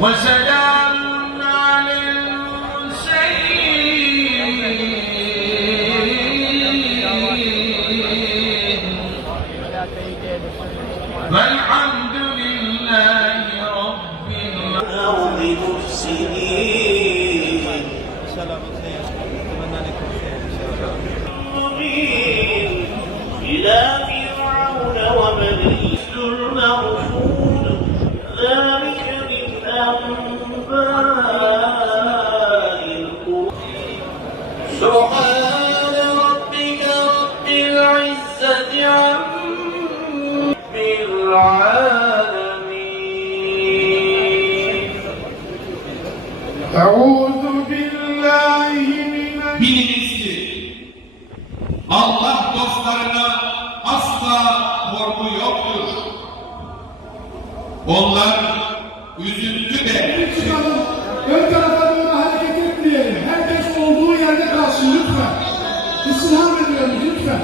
وسلام على المرسلين والحمد لله رب المحسنين إلى فرعون وملئه المرسول ذلك سبحان ربك رب العزة عما العالمين أعوذ بالله من Birincisi, Allah dostlarına asla korku yoktur. Onlar üzüntü de ön tarafa doğru hareket etmeyelim. Herkes olduğu yerde kalsın lütfen. İstirham ediyoruz lütfen.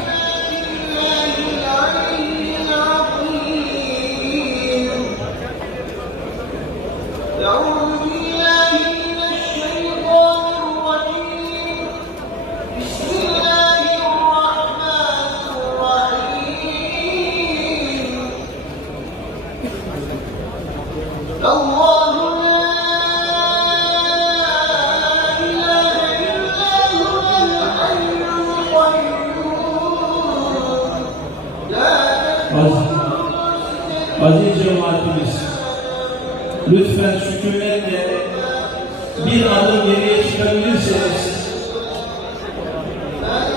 Aziz cemaatimiz, lütfen sükunetle bir adım geriye çıkabilirseniz,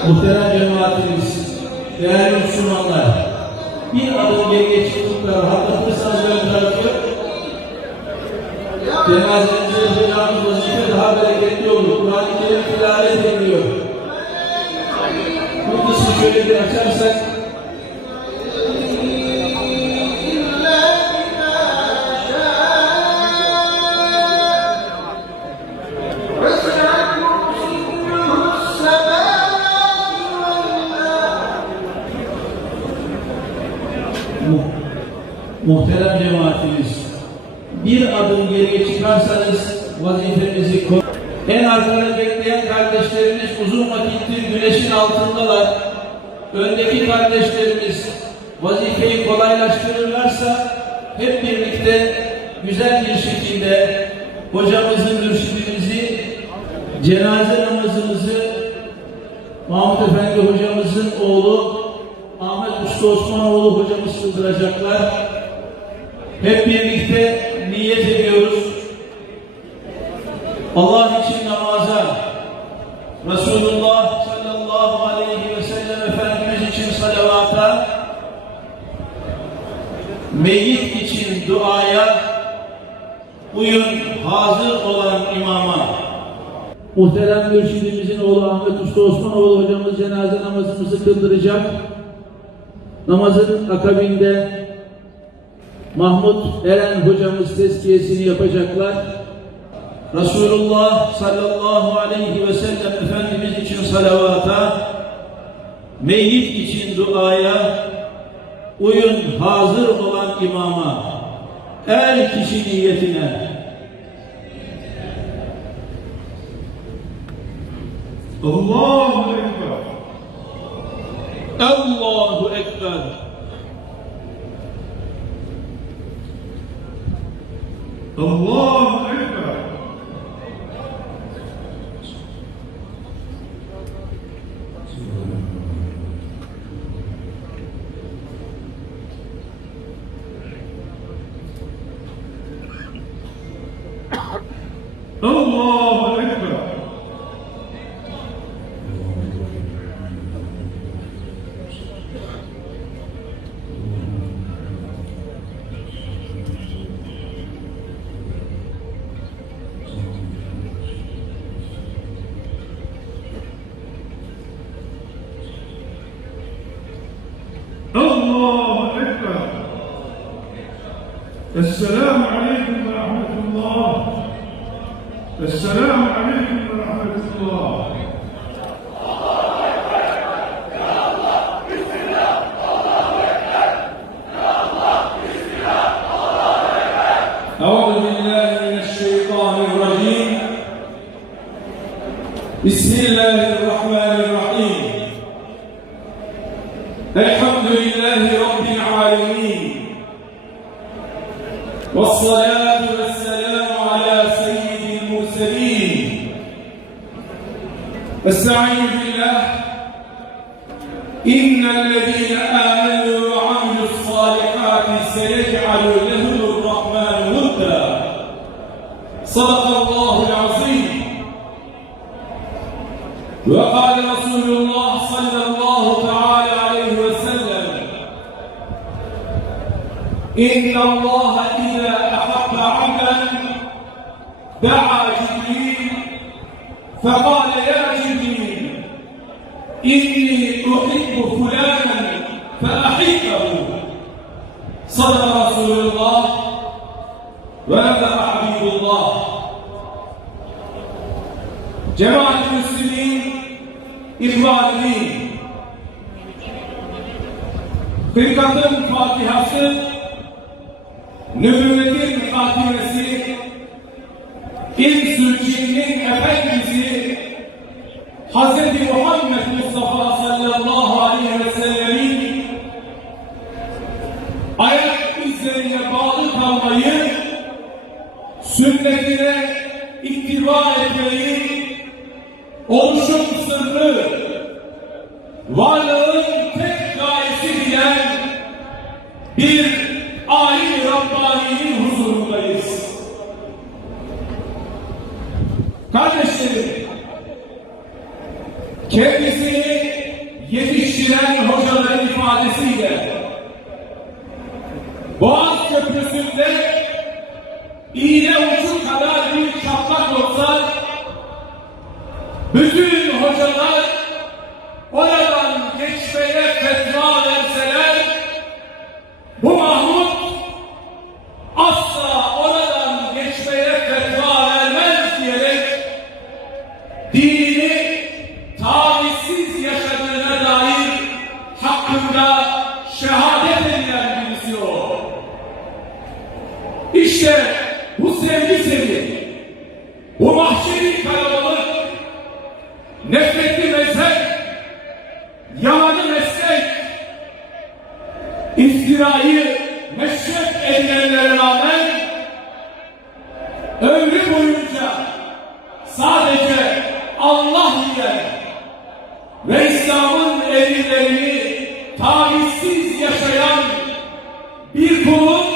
muhterem cemaatimiz, değerli Müslümanlar, bir adım geriye çıktıkları hatırlatırsanız ön tarafı, cenazenize yapacağımız vazife daha bereketli olur. Kur'an-ı Kerim tilavet ediliyor. Bu kısmı şöyle bir açarsak, muhterem cemaatimiz, bir adım geriye çıkarsanız vazifemizi en arkada bekleyen kardeşlerimiz uzun vakittir güneşin altındalar. Öndeki kardeşlerimiz vazifeyi kolaylaştırırlarsa hep birlikte güzel bir şekilde hocamızın mürşidimizi, cenaze namazımızı Mahmut Efendi hocamızın oğlu Ahmet Usta Osmanoğlu hocamız kıldıracaklar. Hep birlikte niyet ediyoruz. Allah için namaza, Resulullah sallallahu aleyhi ve sellem Efendimiz için salavata, meyyit için duaya, uyun hazır olan imama. Muhterem mürşidimizin oğlu Ahmet Usta Osmanoğlu hocamız cenaze namazımızı kıldıracak. Namazın akabinde Mahmut Eren hocamız tezkiyesini yapacaklar. Resulullah sallallahu aleyhi ve sellem Efendimiz için salavata, meyyit için duaya, uyun hazır olan imama, her kişi niyetine. Allahu Ekber. Allahu Ekber. Allahu Ekber. Allahu Ekber. Allahu Ekber. Esselamu Aleyküm ve Rahmetullah. Esselamu Aleyküm ve Rahmetullah. أعوذ بالله من الشيطان الرجيم. بسم الله الرحمن الرحيم. الحمد لله رب العالمين، والصلاة والسلام على سيد المرسلين. استعين بالله. إن الذين آمنوا وعملوا الصالحات سيجعل لهم الرحمن ودا. صدق الله العظيم. وقال رسول الله صلى الله تعالى عليه وسلم: إن الله إذا أحب عبدا دعا جبريل فقال: يا جبريل، إني أحب فلانا فأحبه. صدق رسول الله ونبأ حبيب الله. Cemaat-i Müslümin, İhvan-ı Hırkatın Fatihası, Nübüvvetin Hatimesi, İnsül Cinnin Efendisi Hz. Muhammed Mustafa sallallahu aleyhi ve sellemin ayak izlerine bağlı kalmayı, sünnetine ittiba etmeyi, oluşum sırrı, varlığın tek gayesi bilen bir alim-i Rabbani'nin huzurundayız. Kardeşlerim, kendisini yetiştiren hocaların ifadesiyle Boğaz Köprüsü'nde iğne ucu kadar bir çatlak olsa bütün hocalar oradan geçmeye fetva verseler bu Mahmut asla oradan geçmeye fetva vermez diyerek dinini tavizsiz yaşadığına dair hakkında şehadet edilen birisi o. İşte bu sevgi, bu mahşeri kalabalık, nefretli mezhep, yalanı meslek, iftirayı meşrep edilenlere rağmen ömrü boyunca sadece Allah diye ve İslam'ın emirlerini tavizsiz yaşayan bir kulun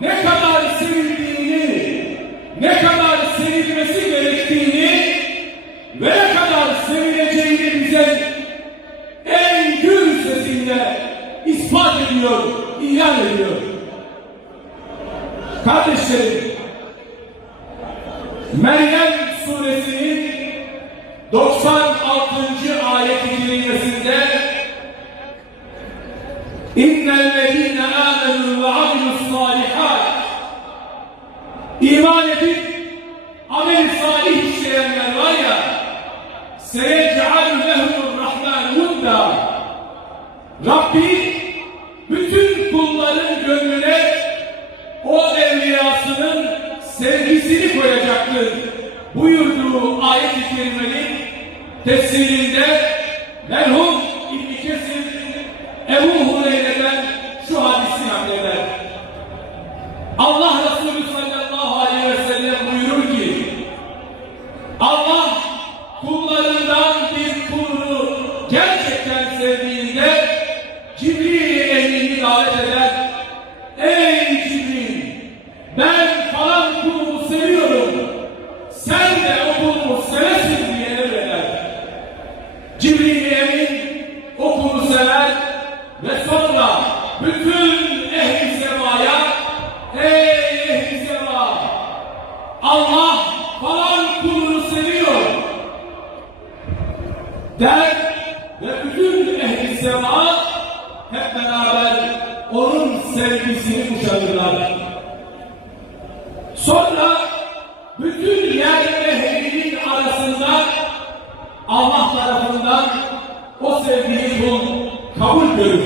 ne kadar sevildiğini, ne kadar sevilmesi gerektiğini ve ne kadar sevileceğini bize en gür sesiyle ispat ediyor, ilan ediyor. Kardeşlerim, Meryem suresinin 96. ayet-i kerimesinde İnnellezîne âmenû ve amilussâlihât, iman edip amel salih işleyenler var ya, seyec'al lehumurrahmân vudda. Rabbi bütün kulların gönlüne o evliyasının sevgisini koyacaktır buyurduğu ayet-i kerimenin tefsirinde merhum İbn-i Kesir Ebu Hureyre'den şu hadisi nakleder. Allah Resulü sallallahu aleyhi ve sellem buyurur ki, Allah kullarından bir kulunu gerçekten sevdiğinde Cibril-i Emin'i davet eder. Ey Cibril, ben falan kulumu seviyorum. Sen ve sonra bütün ehli semaya, ey ehli sema, Allah falan kulunu seviyor der ve bütün ehli sema hep beraber onun sevgisini kuşanırlar. Sonra bütün yer ehlinin arasında Allah tarafından o sevgiyi kabul görür.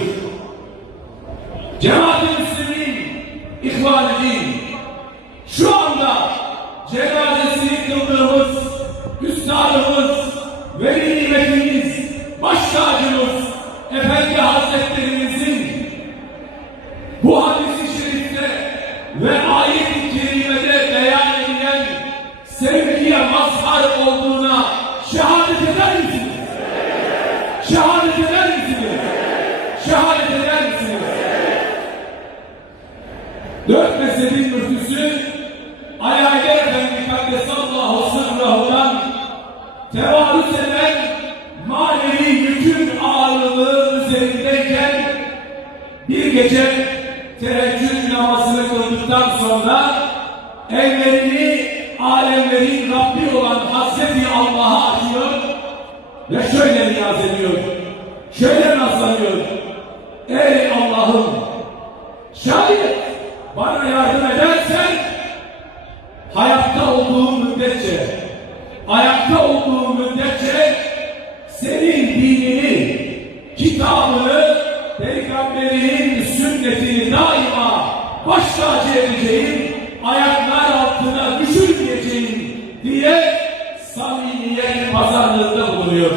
Cemaat-i Müslümin, İhvan-ı şu anda cenazesini kıldığımız üstadımız, veli nimetimiz, baş tacımız, Efendi Hazretlerimizin bu hadis-i şerifte ve ayet-i kerimede beyan edilen sevgiye mazhar olduğuna şehadet eder misiniz? Şehadet eder misiniz? Şehadet eder misiniz? Dört mezhebin müftüsü Ali Haydar Efendi Kaddesallahu sırrahından tevarüz eden manevi yükün ağırlığı üzerindeyken bir gece teheccüd namazını kıldıktan sonra ellerini alemlerin Rabbi olan Hazreti Allah'a açıyor ve şöyle niyaz ediyor, şöyle nazlanıyor: ey Allah'ım, şayet bana yardım edersen hayatta olduğum müddetçe, ayakta olduğum müddetçe senin dinini, kitabını, peygamberinin sünnetini daima baş tacı edeceğim, ayaklar altına düşürmeyeceğim diye samimiyet pazarlığında bulunuyor.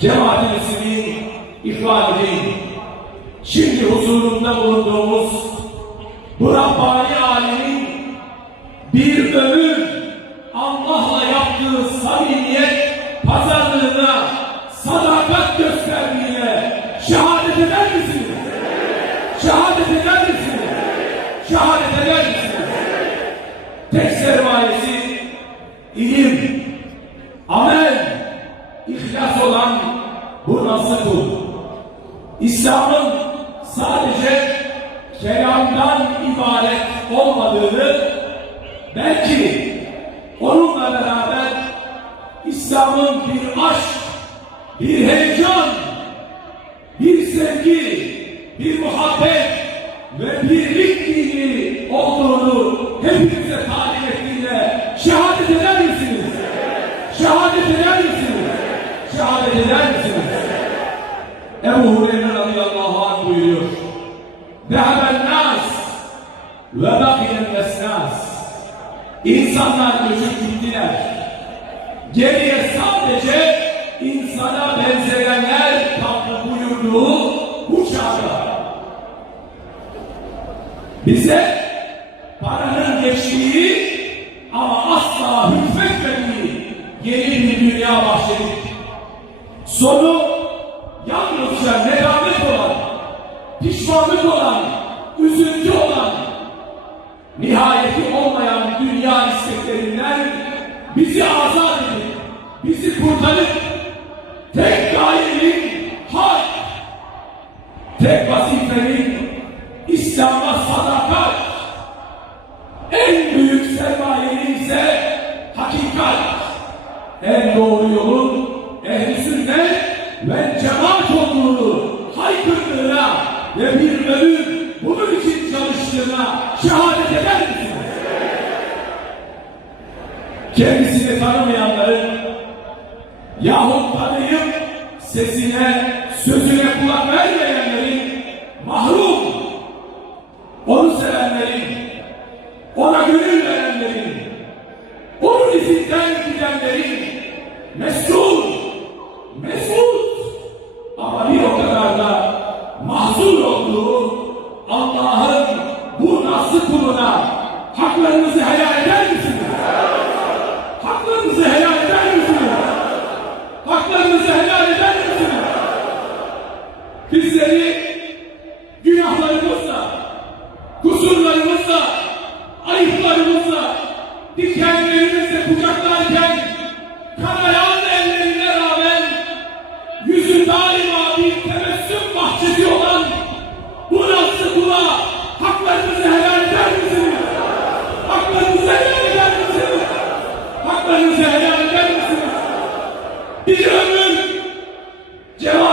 Cemaat-i Müslümin, İhvan-ı Din, şimdi huzurunda bulunduğumuz bu Rabbani alemin bir ömür Allah'la yaptığı samimiyet pazarlığına, sadakat gösterdiğine şehadet eder misiniz? Şehadet eder misiniz? Şehadet eder misiniz? Tek sermayesi ilim, amel, ihlas olan bu nasıl kul? İslam'ın sadece kelamdan ibaret olmadığını, belki onunla beraber İslam'ın bir aşk, bir heyecan, bir sevgi, bir muhabbet ve birlik dini olduğunu hepimize talim ettiğine şehadet eder misiniz? Şehadet eder misiniz? Şehadet eder misiniz? Ebu Hureyre radıyallahu anh buyuruyor: Zeheben nas ve bakiyen nesnas. İnsanlar göçüp gittiler. Geriye sadece insana benzeyenler kaldı buyurduğu bu çağda. Bize paranın geçtiği ama asla hükmetmediği yeni bir dünya bahşedildi. Sonu yalnızca nedamet olan, pişmanlık olan, üzüntü olan, nihayeti olmayan dünya isteklerinden bizi azat edin, bizi kurtarın. Tek gayenin hak, tek vazifenin İslam'a sadakat, en büyük sermayenin ise hakikat, en doğru yolun ehl-i sünnet ve cemaat olduğunu haykırdığına ve bir ömür bunun için çalıştığına şehadet eder misiniz? Kendisini tanımayanların yahut tanıyıp sesine, sözüne kulak vermeyenlerin mahrum, onu sevenlerin, ona gönül verenlerin, onun izinden gidenlerin mesut ama bir o kadar da mahzur olduğu Allah'ın bu nasıl kuluna haklarınızı helal eder misiniz? Haklarınızı helal eder misiniz? Haklarınızı helal eder misiniz? Bizleri günahlarımızla, kusurlarımızla, ayıplarımızla, dikenlerimizle kucaklarken kanayan ellerine rağmen yüzü daima bir tebessüm bahçesi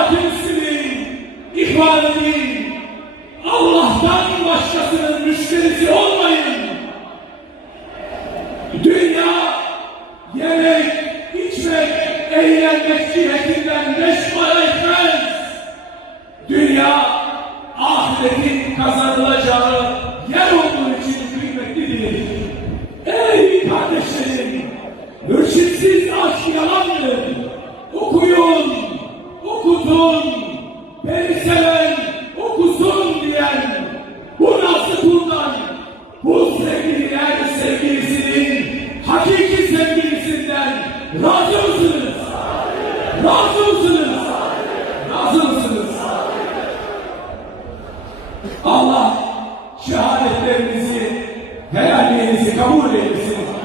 partinizin, ihvanının, Allah'tan başkasının müşterisi olmayın. Dünya yemek, içmek, eğlenmek cihetinden 5 para etmez. Dünya ahiretin kazanılacağı yer olduğu için kıymetlidir. Ey kardeşlerim, mürşitsiz aşk yalandır. Okuyun, okutun, beni seven okusun diyen bu nasıl kuldan, bu sevgililer sevgilisinin hakiki sevgilisinden razı mısınız? Razı mısınız? Razı mısınız? Allah şehadetlerinizi, helalliğinizi kabul eylesin.